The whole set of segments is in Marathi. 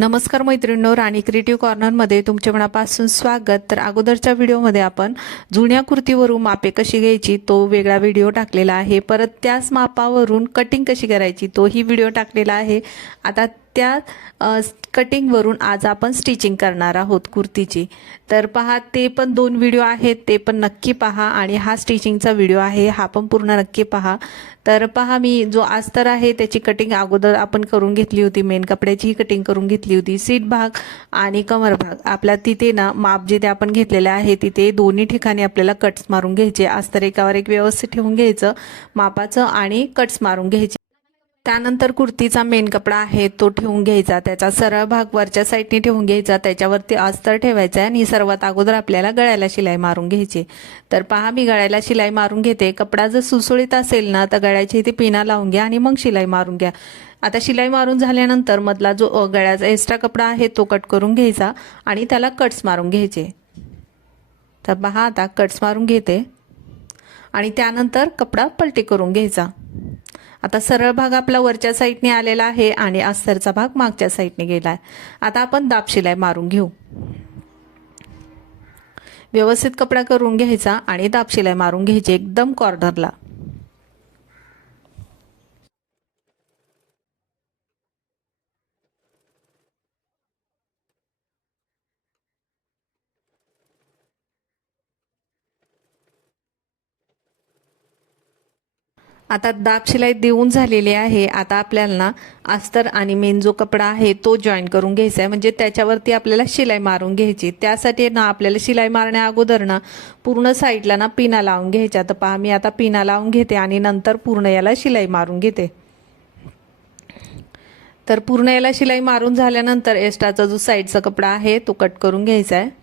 नमस्कार मैत्रिणींनो, राणी क्रिएटिव्ह कॉर्नरमध्ये तुमच्या मनापासून स्वागत। तर अगोदरच्या व्हिडिओमध्ये आपण जुन्या कुर्तीवरून मापे कशी घ्यायची तो वेगळा व्हिडिओ टाकलेला आहे। परत त्याच मापावरून कटिंग कशी करायची तोही व्हिडिओ टाकलेला आहे। आता त्या कटिंगवरून आज आपण स्टिचिंग करणार आहोत कुर्तीची। तर पहा, ते पण दोन व्हिडिओ आहेत, ते पण नक्की पहा। आणि हा स्टिचिंगचा व्हिडिओ आहे, हा पण पूर्ण नक्की पहा। तर पहा, मी जो अस्तर आहे त्याची कटिंग अगोदर आपण करून घेतली होती। मेन कपड्याची कटिंग करून घेतली होती। सीट भाग आणि कमर भाग आपल्या तिथे ना माप जिथे आपण घेतलेले आहे तिथे दोन्ही ठिकाणी आपल्याला कट्स मारून घ्यायचे। अस्तर एकावर एक व्यवस्थित ठेवून घ्यायचं मापाचं आणि कट्स मारून घ्यायचे। त्यानंतर कुर्तीचा मेन कपडा आहे तो ठेवून घ्यायचा, त्याचा सरळ भाग वरच्या साईडने ठेवून घ्यायचा, त्याच्यावरती अस्तर ठेवायचा आणि सर्वात अगोदर आपल्याला गळ्याला शिलाई मारून घ्यायची। तर पहा, मी गळ्याला शिलाई मारून घेते। कपडा जर सुसुळीत असेल ना तर गळ्याची इथे पिना लावून घ्या आणि मग शिलाई मारून घ्या। आता शिलाई मारून झाल्यानंतर मधला जो गळ्याचा एक्स्ट्रा कपडा आहे तो कट करून घ्यायचा आणि त्याला कट्स मारून घ्यायचे। तर पहा, आता कट्स मारून घेते आणि त्यानंतर कपडा पलटी करून घ्यायचा। आता सरळ भाग आपला वरच्या साईडने आलेला आहे आणि अस्तरचा भाग मागच्या साईडने गेला आहे। आता आपण दाब शिलाई मारून घेऊ। व्यवस्थित कपडा करून घ्यायचा आणि दाब शिलाई मारून घ्यायची एकदम कॉर्नरला। आता दाब शिलाई देऊन झालेली आहे। आता आपल्याला ना अस्तर आणि मेन जो कपडा आहे तो जॉईन करून घ्यायचा आहे, म्हणजे त्याच्यावरती आपल्याला शिलाई मारून घ्यायची। त्यासाठी ना आपल्याला शिलाई मारण्या अगोदर ना पूर्ण साईडला ना पिना लावून घ्यायच्या। तर पहा, मी आता पिना लावून घेते आणि नंतर पूर्ण याला शिलाई मारून घेते। तर पूर्ण याला शिलाई मारून झाल्यानंतर एक्स्ट्राचा जो साईडचा कपडा आहे तो कट करून घ्यायचा आहे।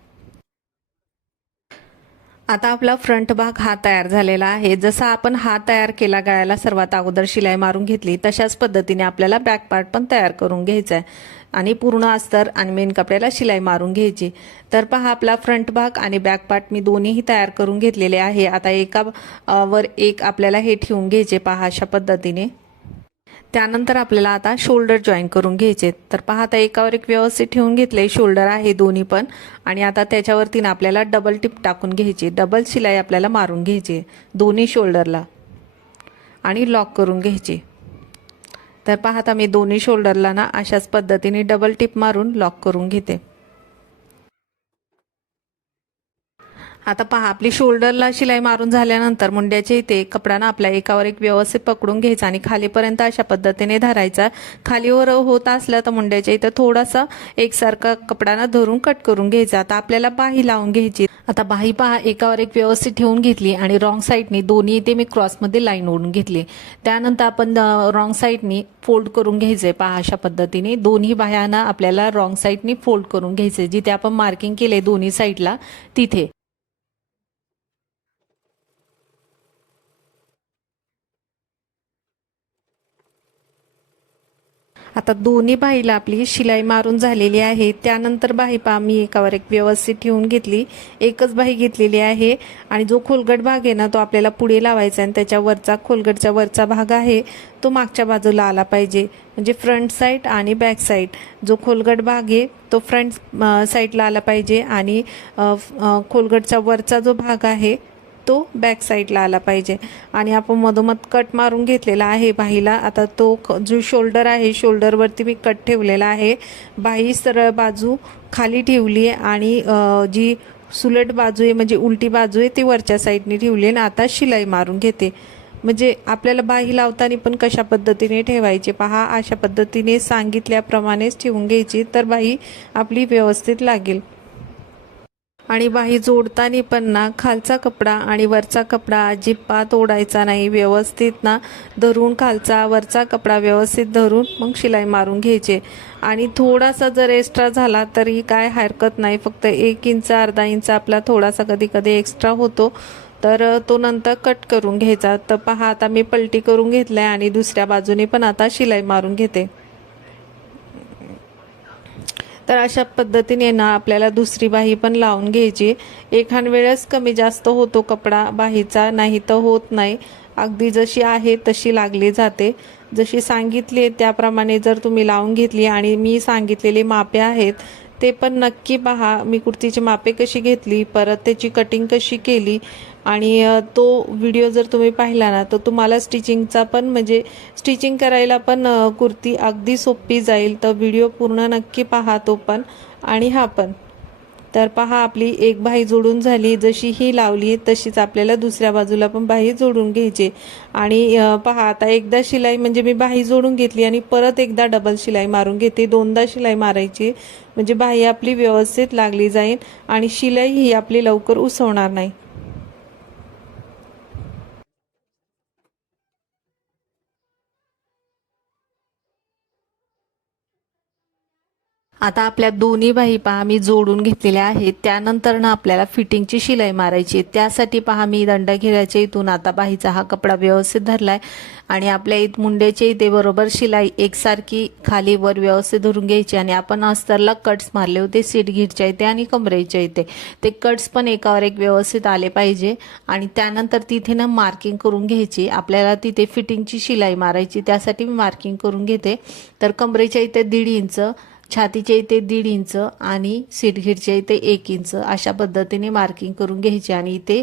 आता आपला फ्रंट भाग हा तयार झालेला आहे। जसा आपण हा तयार केला, गळ्याला सर्वात अगोदर शिलाई मारून घेतली, तशाच पद्धतीने आपल्याला बॅक पार्ट पण तयार करून घ्यायचा आहे आणि पूर्ण अस्तर आणि मेन कपड्याला शिलाई मारून घ्यायची। तर पहा, आपला फ्रंट भाग आणि बॅक पार्ट मी दोन्हीही तयार करून घेतलेले आहे। आता एका वर एक आपल्याला हे ठेवून घ्यायचे, पहा अशा पद्धतीने। त्यानंतर आपल्याला आता शोल्डर जॉईन करून घ्यायचे। तर पहा, आता एकावर एक व्यवस्थित ठेवून घेतले, शोल्डर आहे दोन्ही पण। आणि आता त्याच्यावरती ना आपल्याला डबल टिप टाकून घ्यायची, डबल शिलाई आपल्याला मारून घ्यायची दोन्ही शोल्डरला आणि लॉक करून घ्यायची। तर पहा, आता मी दोन्ही शोल्डरला ना अशाच पद्धतीने डबल टिप मारून लॉक करून घेते। आता पहा, आपली शोल्डरला शिलाई मारून झाल्यानंतर मुंड्याच्या इथे कपडा ना आपल्या एकावर एक व्यवस्थित पकडून घ्यायचा आणि खालीपर्यंत अशा पद्धतीने धरायचा। खालीवर होत असलं तर मुंड्याच्या इथं थोडासा एकसारखा कपडा ना धरून कट करून घ्यायचा। आता आपल्याला बाही लावून घ्यायची। आता बाही पहा, एकावर एक व्यवस्थित ठेवून घेतली आणि रॉंग साईडनी दोन्ही इथे मी क्रॉसमध्ये लाईन ओढून घेतली। त्यानंतर आपण रॉंग साईडनी फोल्ड करून घ्यायचंय, पहा अशा पद्धतीने दोन्ही बाह्यांना आपल्याला रॉंग साईडनी फोल्ड करून घ्यायचे, जिथे आपण मार्किंग केले दोन्ही साईडला तिथे। आता दोन्ही बाहीला आपली शिलाई मारून झालेली आहे। त्यानंतर बाही पहा, मी एकावर एक व्यवस्थित ठेवून घेतली, एकच बाही घेतलेली आहे। आणि जो खोलगट भाग आहे ना तो आपल्याला पुढे लावायचा आणि त्याच्यावरचा खोलगटचा वरचा भाग आहे तो मागच्या बाजूला आला पाहिजे, म्हणजे फ्रंट साईड आणि बॅक साईड। जो खोलगट भाग आहे तो फ्रंट साईडला आला पाहिजे आणि खोलगटचा वरचा जो भाग आहे तो बॅक साईडला आला पाहिजे। आणि आपण मधोमध कट मारून घेतलेला आहे बाहीला। आता तो जो शोल्डर आहे शोल्डरवरती मी कट ठेवलेला आहे। बाही सरळ बाजू खाली ठेवली आहे आणि जी सुलट बाजू आहे म्हणजे उलटी बाजू आहे ती वरच्या साईडने ठेवली आहे। आता शिलाई मारून घेते, म्हणजे आपल्याला बाही लावताना पण कशा पद्धतीने ठेवायची पहा, अशा पद्धतीने सांगितल्याप्रमाणेच ठेवून घ्यायची, तर बाही आपली व्यवस्थित लागेल। आणि बाही जोडताना पण ना खालचा कपडा आणि वरचा कपडा अजिबात ओढायचा नाही, व्यवस्थित ना धरून खालचा वरचा कपडा व्यवस्थित धरून मग शिलाई मारून घ्यायचे। आणि थोडासा जर एक्स्ट्रा झाला तरी काय हरकत नाही, फक्त 1 इंच अर्धा इंच आपला थोडासा कधी कधी एक्स्ट्रा होतो, तर तो नंतर कट करून घ्यायचा। तर पहा, आता मी पलटी करून घेतलाय आणि दुसऱ्या बाजूने पण आता शिलाई मारून घेते। तर अशा पद्धतीने ना आपल्याला दुसरी बाही पण लावून घ्यायची। एखाद वेळेस कमी जास्त होतो कपडा बाहीचा, नाही तर होत नाही, अगदी जशी आहे तशी लागली जाते। जशी सांगितली त्याप्रमाणे जर तुम्ही लावून घेतली आणि मी सांगितलेले मापे आहेत ते पण नक्की पहा। मी कुर्तीची मापे कशी घेतली, परत त्याची कटिंग कशी केली आणि तो व्हिडिओ जर तुम्ही पाहिला ना तर तुम्हाला स्टिचिंगचा पण म्हणजे स्टिचिंग करायला पण कुर्ती अगदी सोपी जाईल। तर व्हिडिओ पूर्ण नक्की पहा तो पण। आणि हा पण तर पहा आपली एक बाही जोडून झाली, जशी ही लावली तशीच आपल्याला दुसऱ्या बाजूला पण बाही जोडून घ्यायची। आणि पहा आता एकदा शिलाई म्हणजे मी बाही जोडून घेतली आणि परत एकदा डबल शिलाई मारून घेते, दोनदा शिलाई मारायची म्हणजे बाही आपली व्यवस्थित लागली जाईल आणि शिलाई ही आपली लवकर उसवणार नाही। आता आपल्या दोन्ही बाही पहा मी जोडून घेतलेल्या आहेत। त्यानंतर ना आपल्याला फिटिंगची शिलाई मारायची, त्यासाठी पहा मी दंडघेऱ्याच्या इथून आता बाहीचा हा कपडा व्यवस्थित धरलाय आणि आपल्या मुंड्याच्या इथे बरोबर शिलाई एकसारखी खाली वर व्यवस्थित धरून घ्यायची। आणि आपण अस्तरला कट्स मारले होते सीट घिरच्या इथे आणि कमरेच्या इथे, ते कट्स पण एकावर एक व्यवस्थित आले पाहिजे। आणि त्यानंतर तिथे ना मार्किंग करून घ्यायची, आपल्याला तिथे फिटिंगची शिलाई मारायची, त्यासाठी मी मार्किंग करून घेते। तर कमरेच्या इथे 1.5 इंच, छातीच्या इथे 1.5 इंच आणि सीटघीरच्या इथे 1 इंच अशा पद्धतीने मार्किंग करून घ्यायची। आणि इथे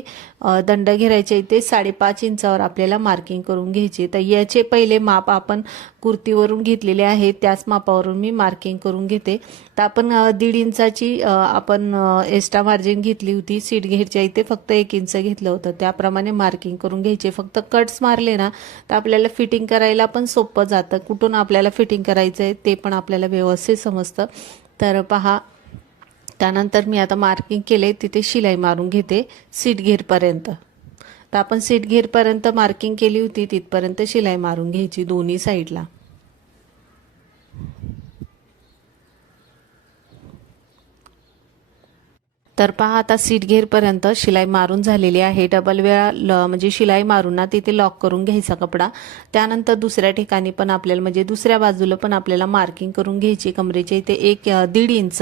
दंडघेराच्या इथे 5.5 इंचावर आपल्याला मार्किंग करून घ्यायची। तर याचे पहिले माप आपण कुर्तीवरून घेतलेले आहे, त्याच मापावरून मी मार्किंग करून घेते। तर आपण 1.5 इंचाची आपण एक्स्ट्रा मार्जिन घेतली होती, सीटघेरच्या इथे फक्त 1 इंच घेतलं होतं, त्याप्रमाणे मार्किंग करून घ्यायचे। फक्त कट्स मारले ना तर आपल्याला फिटिंग करायला पण सोपं जातं, कुठून आपल्याला फिटिंग करायचं आहे ते पण आपल्याला व्यवस्थित समजतं। तर पहा त्यानंतर मी आता मार्किंग केले तिथे शिलाई मारून घेते सीट घेरपर्यंत। तर आपण सीट घेरपर्यंत मार्किंग केली होती तिथपर्यंत शिलाई मारून घ्यायची दोन्ही साईडला। तर पहा आता सीट घेरपर्यंत शिलाई मारून झालेली आहे। डबल वेळा म्हणजे शिलाई मारून ना तिथे लॉक करून घ्यायचा कपडा। त्यानंतर दुसऱ्या ठिकाणी पण आपल्याला म्हणजे दुसऱ्या बाजूला पण आपल्याला मार्किंग करून घ्यायची, कमरेच्या इथे 1.5 इंच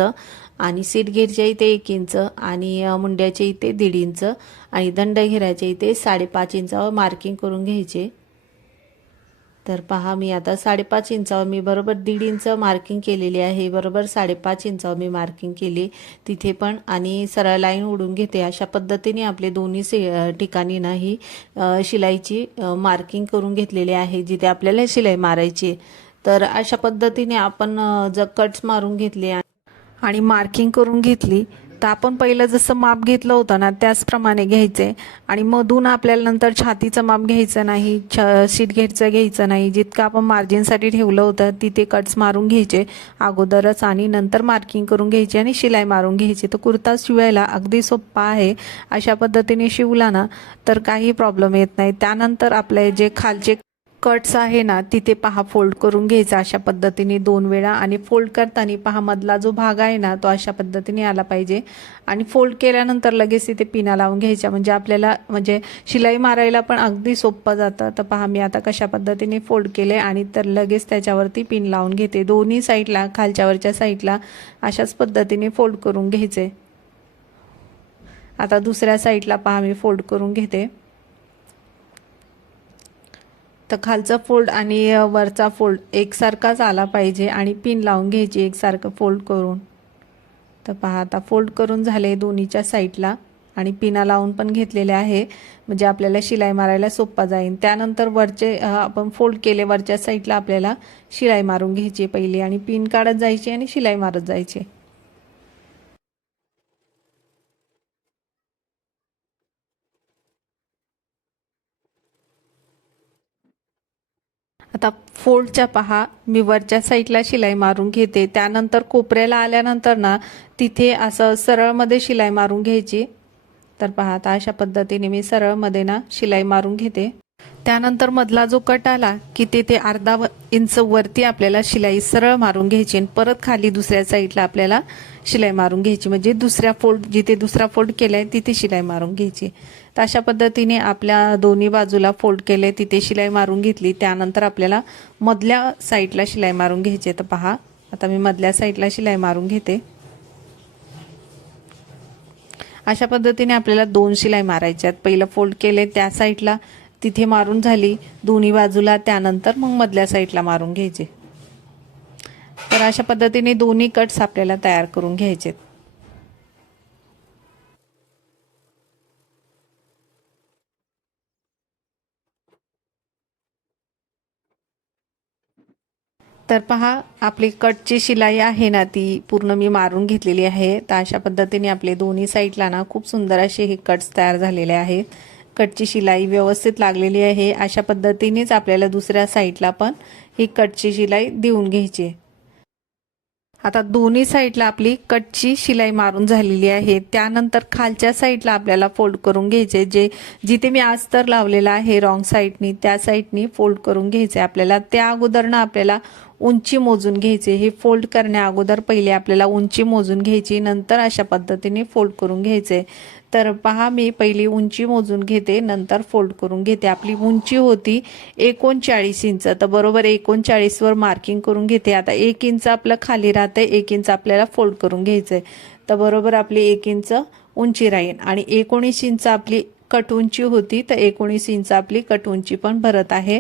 आणि सीट घेरच्या इथे 1 इंच आणि मुंड्याच्या इथे 1.5 इंच आणि दंडघेराच्या इथे 5.5 इंचावर मार्किंग करून घ्यायचे। तर पहा मी आता 5.5 इंचावर मी बरोबर 1.5 इंच मार्किंग केलेली आहे, बरोबर 5.5 इंचावर मी मार्किंग केली तिथे पण आणि सरळ लाईन ओढून घेते। अशा पद्धतीने आपले दोन्ही ठिकाणी ना ही शिलाईची मार्किंग करून घेतलेली आहे जिथे आपल्याला शिलाई मारायची। तर अशा पद्धतीने आपण जर कट्स मारून घेतले आणि मार्किंग करून घेतली तर आपण पहिलं जसं माप घेतलं होतं ना त्याचप्रमाणे घ्यायचे। आणि मधून आपल्याला नंतर छातीचं माप घ्यायचं नाही, सीट घेरचं घ्यायचं नाही, जितकं आपण मार्जिनसाठी ठेवलं होतं तिथे कट्स मारून घ्यायचे अगोदरच आणि नंतर मार्किंग करून घ्यायची आणि शिलाई मारून घ्यायची। तर कुर्ता शिवायला अगदी सोपा आहे, अशा पद्धतीने शिवला ना तर काही प्रॉब्लेम येत नाही। त्यानंतर आपले जे खालचे कट्स आहे ना तिथे पहा फोल्ड करून घ्यायचा अशा पद्धतीने 2 वेळा। आणि फोल्ड करताना पहा मधला जो भाग आहे ना तो अशा पद्धतीने आला पाहिजे आणि फोल्ड केल्यानंतर लगेच तिथे पिना लावून घ्यायच्या, म्हणजे आपल्याला म्हणजे शिलाई मारायला पण अगदी सोपं जातं। तर पहा मी आता कशा पद्धतीने फोल्ड केले आणि तर लगेच त्याच्यावरती पिन लावून घेते, दोन्ही साईडला खालच्यावरच्या साईडला अशाच पद्धतीने फोल्ड करून घ्यायचे। आता दुसऱ्या साईडला पहा मी फोल्ड करून घेते। तर खालचा फोल्ड आणि वरचा फोल्ड एकसारखाच आला पाहिजे आणि पिन लावून घ्यायची एकसारखं फोल्ड करून। तर पहा आता फोल्ड करून झाले दोन्हीच्या साईडला आणि पिना लावून पण घेतलेले आहे, म्हणजे आपल्याला शिलाई मारायला सोपा जाईल। त्यानंतर वरचे आपण फोल्ड केले वरच्या साईडला आपल्याला शिलाई मारून घ्यायची पहिली आणि पिन काढत जायची आणि शिलाई मारत जायची। आता फोल्डच्या पहा मी वरच्या साईडला शिलाई मारून घेते, त्यानंतर कोपऱ्याला आल्यानंतर ना तिथे असं सरळमध्ये शिलाई मारून घ्यायची। तर पहा आता अशा पद्धतीने मी सरळमध्ये ना शिलाई मारून घेते। त्यानंतर मधला जो कट आला की तिथे अर्धा इंच वरती आपल्याला शिलाई सरळ मारून घ्यायची आणि परत खाली दुसऱ्या साईडला आपल्याला शिलाई मारून घ्यायची, म्हणजे दुसऱ्या फोल्ड जिथे दुसरा फोल्ड केलाय तिथे शिलाई मारून घ्यायची। तर अशा पद्धतीने आपल्या दोन्ही बाजूला फोल्ड केले तिथे शिलाई मारून घेतली। त्यानंतर आपल्याला मधल्या साईडला शिलाई मारून घ्यायची। तर पहा आता मी मधल्या साईडला शिलाई मारून घेते। अशा पद्धतीने आपल्याला 2 शिलाई मारायच्या आहेत, पहिलं फोल्ड केले त्या साईडला तिथे मारून झाली दोन्ही बाजूला, त्यानंतर मग मधल्या साईडला मारून घ्यायचे. तर अशा पद्धतीने दोन्ही कट्स आपल्याला तयार करून घ्यायचे. तर पहा, आपली कटची शिलाई आहे ना ती पूर्ण मी मारून घेतलेली आहे. तर अशा पद्धतीने आपले दोन्ही साईडला ना खूप सुंदर असे हे कट्स तयार झालेले आहेत. कटची शिलाई व्यवस्थित लागलेली आहे. अशा पद्धतीनेच आपल्याला दुसऱ्या साईडला पण ही कटची शिलाई देऊन घ्यायची. आता दोन्ही साईडला आपली कटची शिलाई मारून झालेली आहे. त्यानंतर खालच्या साईडला आपल्याला फोल्ड करून घ्यायचे. जिथे मी अस्तर लावलेला आहे रॉंग साईडनी, त्या साईडनी फोल्ड करून घ्यायचे आपल्याला. त्या अगोदरनं आपल्याला उंची मोजून घ्यायचे. हे फोल्ड करण्या अगोदर पहिले आपल्याला उंची मोजून घ्यायची, नंतर अशा पद्धतीने फोल्ड करून घ्यायचे. तर पहा, मी पहिली उंची मोजून घेते, नंतर फोल्ड करून घेते. आपली उंची होती 39 इंच, तर बरोबर 39 वर मार्किंग करून घेते. आता 1 इंच आपलं खाली राहते, 1 इंच आपल्याला फोल्ड करून घ्यायचंय. तर बरोबर आपली 1 इंच उंची राहील. आणि 19 इंच आपली कट उंची होती, तर 19 इंच आपली कट उंची पण भरत आहे.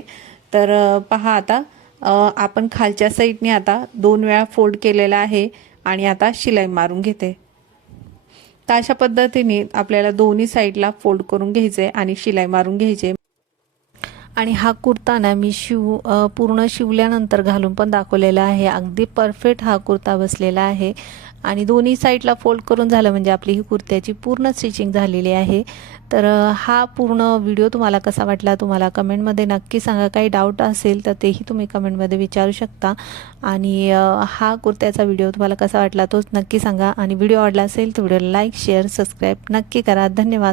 तर पहा, आता आपण खालच्या साईडने आता 2 वेळा फोल्ड केलेला आहे आणि आता शिलाई मारून घेते. तर अशा पद्धतीने आपल्याला दोन्ही साईडला फोल्ड करून घ्यायचे आणि शिलाई मारून घ्यायचे. आणि हा कुर्ता ना मी पूर्ण शिवल्यानंतर घालून पण दाखवलेला आहे. अगदी परफेक्ट हा कुर्ता बसलेला आहे. आणि दोन्ही साईडला फोल्ड करून झालं म्हणजे आपली ही कुर्त्याची पूर्ण स्टिचिंग झालेली आहे. तर हा पूर्ण व्हिडिओ तुम्हाला कसा वाटला तुम्हाला कमेंटमध्ये नक्की सांगा. काही डाऊट असेल तर तेही तुम्ही कमेंटमध्ये विचारू शकता. आणि हा कुर्त्याचा व्हिडिओ तुम्हाला कसा वाटला तोच नक्की सांगा. आणि व्हिडिओ आवडला असेल तर व्हिडिओला लाईक शेअर सबस्क्राईब नक्की करा. धन्यवाद.